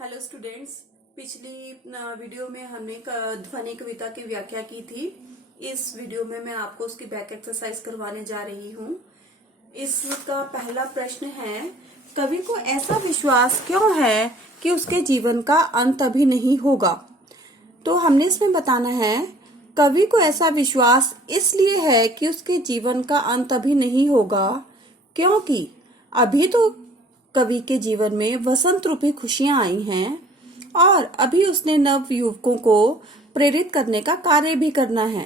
Hello students, पिछली video में हमने ध्वनि कविता की व्याख्या की थी। इस वीडियो में मैं आपको उसकी बैक एक्सरसाइज करवाने जा रही हूँ। इसका पहला प्रश्न है, कवि को ऐसा विश्वास क्यों है कि उसके जीवन का अंत अभी नहीं होगा। तो हमने इसमें बताना है, कवि को ऐसा विश्वास इसलिए है कि उसके जीवन का अंत अभी नहीं होगा क्योंकि अभी तो कवि के जीवन में वसंत रूपी खुशियां आई हैं और अभी उसने नव युवकों को प्रेरित करने का कार्य भी करना है।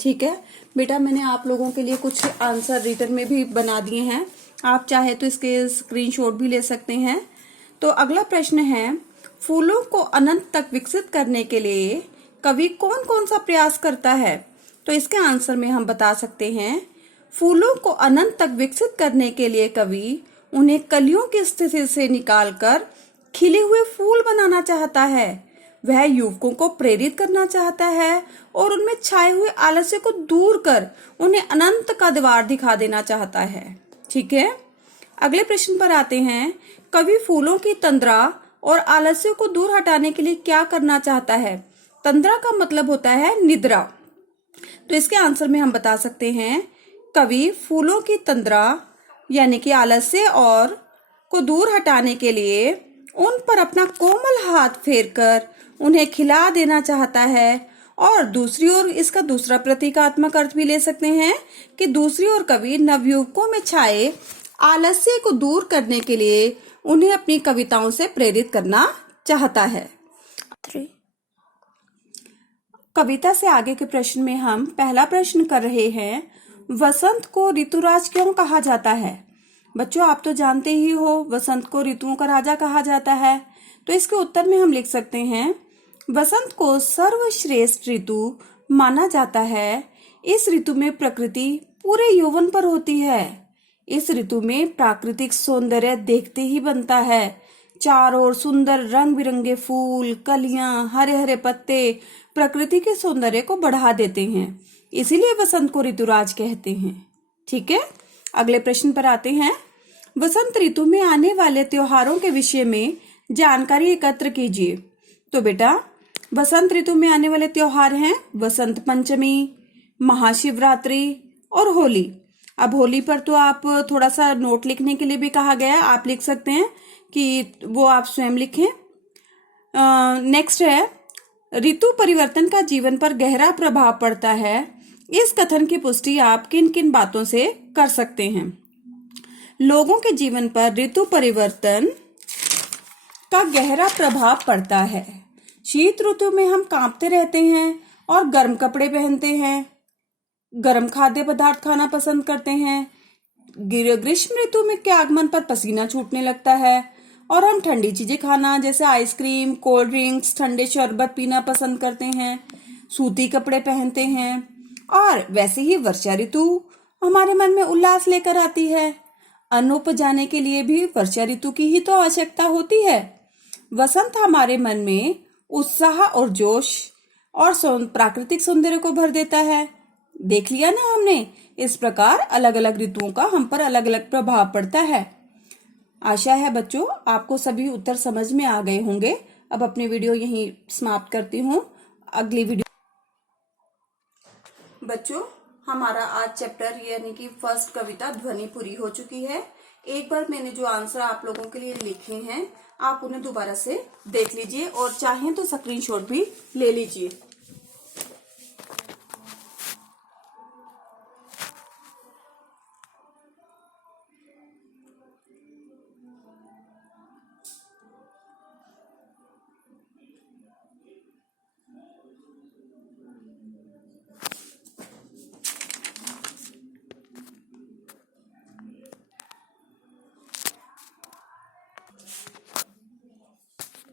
ठीक है बेटा, मैंने आप लोगों के लिए कुछ आंसर रिटर्न में भी बना दिए हैं, आप चाहे तो इसके स्क्रीनशॉट भी ले सकते हैं। तो अगला प्रश्न है, फूलों को अनंत तक विकसित करने के लिए कवि कौन कौन सा प्रयास करता है। तो इसके आंसर में हम बता सकते हैं, फूलों को अनंत तक विकसित करने के लिए कवि उन्हें कलियों की स्थिति से निकालकर खिले हुए फूल बनाना चाहता है। वह युवकों को प्रेरित करना चाहता है और उनमें छाए हुए आलस्य को दूर कर उन्हें अनंत का द्वार दिखा देना चाहता है। ठीक है, अगले प्रश्न पर आते हैं, कवि फूलों की तंद्रा और आलस्य को दूर हटाने के लिए क्या करना चाहता है। तंद्रा का मतलब होता है निद्रा। तो इसके आंसर में हम बता सकते हैं, कवि फूलों की तंद्रा यानी कि आलस्य और को दूर हटाने के लिए उन पर अपना कोमल हाथ फेरकर उन्हें खिला देना चाहता है। और दूसरी ओर इसका दूसरा प्रतीकात्मक अर्थ भी ले सकते हैं कि दूसरी ओर कवि नवयुवकों में छाए आलस्य को दूर करने के लिए उन्हें अपनी कविताओं से प्रेरित करना चाहता है। कविता से आगे के प्रश्न में हम पहला प्रश्न कर रहे हैं, वसंत को ऋतुराज क्यों कहा जाता है। बच्चों, आप तो जानते ही हो वसंत को ऋतुओं का राजा कहा जाता है। तो इसके उत्तर में हम लिख सकते हैं, वसंत को सर्वश्रेष्ठ ऋतु माना जाता है। इस ऋतु में प्रकृति पूरे यौवन पर होती है। इस ऋतु में प्राकृतिक सौंदर्य देखते ही बनता है। चारों ओर सुंदर रंग बिरंगे फूल, कलियां, हरे हरे पत्ते प्रकृति के सौंदर्य को बढ़ा देते हैं, इसीलिए वसंत को ऋतुराज कहते हैं। ठीक है, अगले प्रश्न पर आते हैं, वसंत ऋतु में आने वाले त्योहारों के विषय में जानकारी एकत्र कीजिए। तो बेटा, वसंत ऋतु में आने वाले त्योहार हैं वसंत पंचमी, महाशिवरात्रि और होली। अब होली पर तो आप थोड़ा सा नोट लिखने के लिए भी कहा गया, आप लिख सकते हैं कि वो आप स्वयं लिखें। नेक्स्ट है, ऋतु परिवर्तन का जीवन पर गहरा प्रभाव पड़ता है। इस कथन की पुष्टि आप किन किन बातों से कर सकते हैं। लोगों के जीवन पर ऋतु परिवर्तन का गहरा प्रभाव पड़ता है। शीत ऋतु में हम कांपते रहते हैं और गर्म कपड़े पहनते हैं, गर्म खाद्य पदार्थ खाना पसंद करते हैं। ग्रीष्म ऋतु में के आगमन पर पसीना छूटने लगता है और हम ठंडी चीजें खाना जैसे आइसक्रीम, कोल्ड ड्रिंक्स, ठंडे शरबत पीना पसंद करते हैं, सूती कपड़े पहनते हैं। और वैसे ही वर्षा ऋतु हमारे मन में उल्लास लेकर आती है। अन्न उपजाने के लिए भी वर्षा ऋतु की ही तो आवश्यकता होती है। वसंत हमारे मन में उत्साह और जोश और प्राकृतिक सौंदर्य को भर देता है। देख लिया ना हमने, इस प्रकार अलग अलग ऋतुओं का हम पर अलग अलग प्रभाव पड़ता है। आशा है बच्चों आपको सभी उत्तर समझ में आ गए होंगे। अब अपनी वीडियो यहीं समाप्त करती हूँ। अगली वीडियो बच्चों, हमारा आज चैप्टर यानी कि फर्स्ट कविता ध्वनि पूरी हो चुकी है। एक बार मैंने जो आंसर आप लोगों के लिए लिखे हैं आप उन्हें दोबारा से देख लीजिए और चाहें तो स्क्रीनशॉट भी ले लीजिए।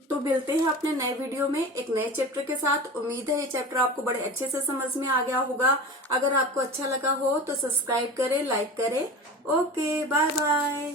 तो मिलते हैं अपने नए वीडियो में एक नए चैप्टर के साथ। उम्मीद है ये चैप्टर आपको बड़े अच्छे से समझ में आ गया होगा। अगर आपको अच्छा लगा हो तो सब्सक्राइब करें, लाइक करें। Okay, bye bye.